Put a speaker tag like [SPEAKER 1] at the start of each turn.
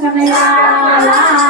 [SPEAKER 1] la